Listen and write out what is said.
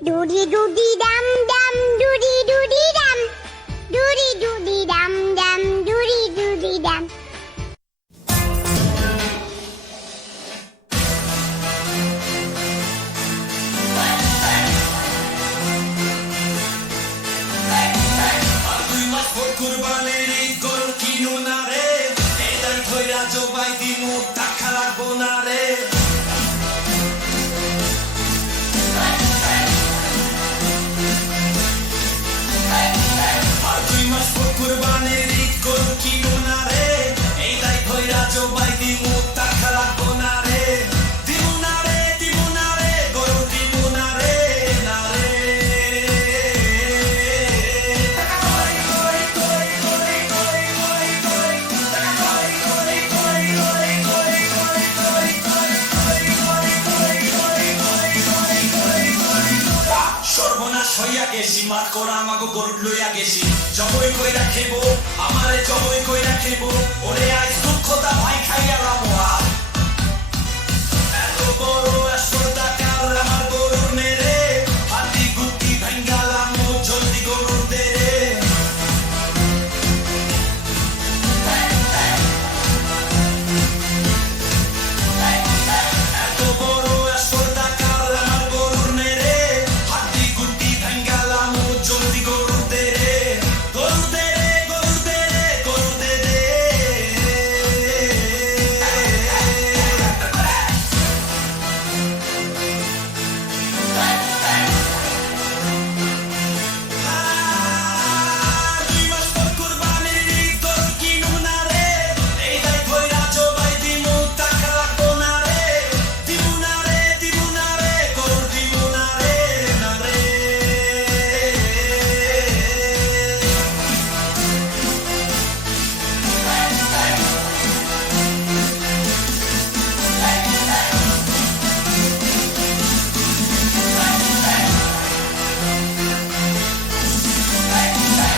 Doody doody dum dum, doody doody dum, doody doody dum dum, doody doody dum. কুরবানির গরু কিনু না রে, এদাই ধইরা জবাই দিমু টাকা লাগবো না রে। আর 2 মাস পর কুরবানির গরু কিনু না রে, এদাই ধইরা জবাই দিমু টাকা লাগবো না রে। দিমু না রে, দিমু না রে, গরু দিমু না রে, না রে। সর্বনাশ হইয়া গেছি, মাত করা আমাকে গরু লইয়া গেছি। জবই কইরা খেবো, আমারে জবই কইরা খেবো, ওরে আজ দুঃখতা ভাই খাইয়া রামো।